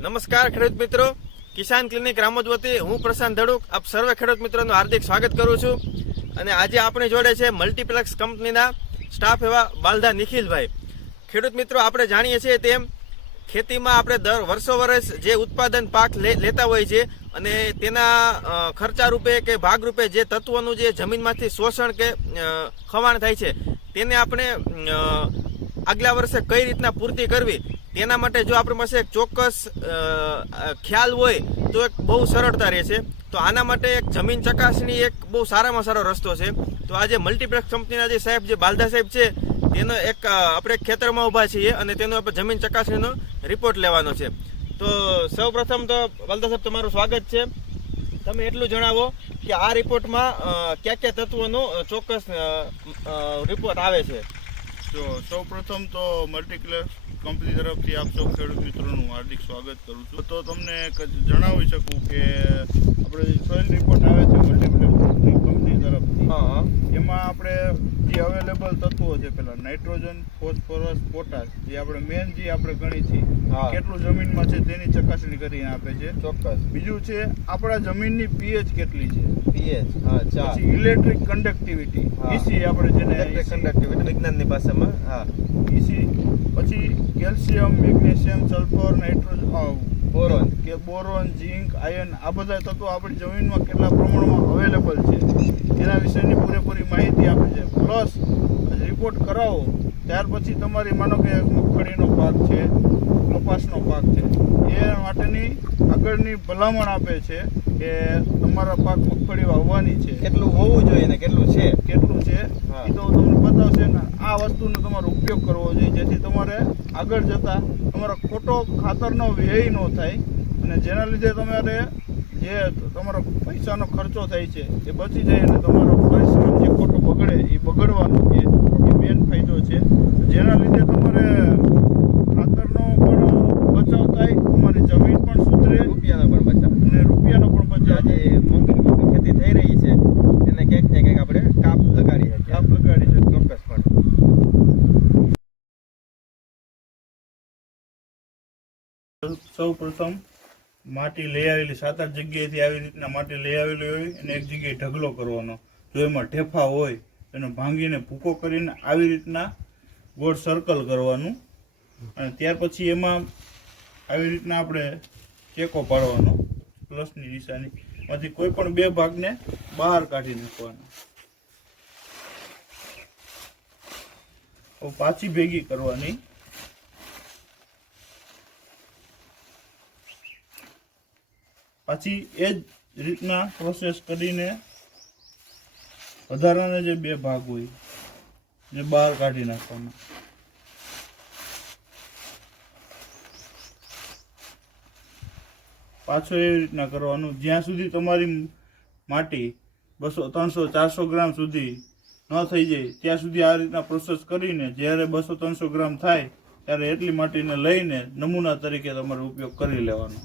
નમસ્કાર ખેડૂત મિત્રો, કિસાન ક્લિનિક રામોદ વતી હું પ્રશાંત ધડુક આપ સર્વે ખેડૂત મિત્રોનું હાર્દિક સ્વાગત કરું છું. અને આજે આપણી જોડે છે મલ્ટીપ્લેક્સ કંપનીના સ્ટાફ એવા બાલધા નિખિલભાઈ. ખેડૂત મિત્રો, આપણે જાણીએ છીએ તેમ ખેતીમાં આપણે દર વર્ષો જે ઉત્પાદન પાક લેતા હોય છે અને તેના ખર્ચા રૂપે કે ભાગ રૂપે જે તત્વોનું જે જમીનમાંથી શોષણ કે ખવાણ થાય છે તેને આપણે આગલા વર્ષે કઈ રીતના પૂર્તિ કરવી તેના માટે જો આપણી પાસે એક ચોક્કસ ખ્યાલ હોય તો એક બહુ સરળતા રહે છે. તો આના માટે એક જમીન ચકાસણી એક બહુ સારામાં સારો રસ્તો છે. તો આજે મલ્ટીપ્લેક્સ કંપનીના જે સાહેબ જે બાલધા સાહેબ છે તેનો એક આપણે ખેતરમાં ઊભા છીએ અને તેનો આપણે જમીન ચકાસણીનો રિપોર્ટ લેવાનો છે. તો સૌ પ્રથમ તો બાલધા સાહેબ તમારું સ્વાગત છે. તમે એટલું જણાવો કે આ રિપોર્ટમાં કયા કયા તત્વોનો ચોક્કસ રિપોર્ટ આવે છે. તો સૌ પ્રથમ તો મલ્ટીપ્લેક્સ કંપની તરફથી આપ સૌ ખેડૂત મિત્રોનું હાર્દિક સ્વાગત કરું છું. તો તમને જણાવી શકું કે આપણે સોઇલ રિપોર્ટ આવે છે મલ્ટીપ્લેક્સ કંપની તરફથી. એમાં આપણે જે અવેલેબલ તત્વો છે, પેલા નાઇટ્રોજન, ફોસ્ફરસ, પોટાશ, જે આપણે મેન જે આપણે ગણી છીએ કેટલું જમીનમાં છે તેની ચકાસણી કરીને આપે છે. ચોક્કસ. બીજું છે આપણા જમીનની પીએચ કેટલી છે, પીએચ. પછી ઇલેક્ટ્રિક કન્ડક્ટિવિટી, ઈસી આપણે જેને કન્ડક્ટિવિટી વિજ્ઞાનની ભાષામાં. ઈસી, પછી calcium, magnesium, sulphur, nitrogen, boron, zinc, iron, આ બધા તત્વો આપણી જમીનમાં કેટલા પ્રમાણમાં અવેલેબલ છે એના વિશેની પૂરેપૂરી માહિતી આપે છે. પ્લસ રિપોર્ટ કરાવો ત્યાર પછી તમારી માનો કે મગફળીનો પાક છે, કપાસનો પાક છે, એ માટેની આગળની ભલામણ આપે છે કે તમારા પાક મગફળી વાવવાની છે, કેટલું હોવું જોઈએ ને કેટલું છે એ તો તમને બતાવશે ને આ વસ્તુનો તમારો ઉપયોગ કરવો જોઈએ, જેથી તમારે આગળ જતા તમારો ખોટો ખાતરનો વ્યય ન થાય અને જેના લીધે તમારે જે તમારો પૈસાનો ખર્ચો થાય છે એ બચી જાય અને તમારો પરિશ્રમ જે ખોટો બગડે એ બગડવાનો છે. એ મેન ફાયદો છે. જેના લીધે તમારે ખાતરનો પણ બચાવ થાય, તમારી જમીન પણ સુધરે, રૂપિયાનો પણ બચાવ અને રૂપિયાનો પણ બચાવ. જે મોંઘી ખેતી થઈ રહી છે એને ક્યાંક ને ક્યાંક આપણે કાપ લગાડી શકીએ. ચોક્કસપણે. સૌ પ્રથમ માટી લઈ આવેલી 7-8 જગ્યાએથી આવી રીતના માટી લઈ આવેલી હોય અને એક જગ્યાએ ઢગલો કરવાનો. જો એમાં ઠેફા હોય એને ભાંગીને ભૂકો કરીને આવી રીતના ગોળ સર્કલ કરવાનું અને ત્યાર પછી એમાં આવી રીતના આપણે ચેકો પાડવાનો પ્લસની નિશાની માંથી કોઈ પણ બે ભાગને બહાર કાઢી નાખવાનો. પાછી ભેગી કરવાની. પછી એ જ રીતના પ્રોસેસ કરીને વધારાના જે બે ભાગ હોય એ બહાર કાઢી નાખવાના. પાછો એવી રીતના કરવાનું જ્યાં સુધી તમારી માટી 200, 300, 400 ગ્રામ સુધી ન થઈ જાય ત્યાં સુધી આ રીતના પ્રોસેસ કરીને જ્યારે 200-300 ગ્રામ થાય ત્યારે એટલી માટીને લઈને નમૂના તરીકે તમારે ઉપયોગ કરી લેવાનો.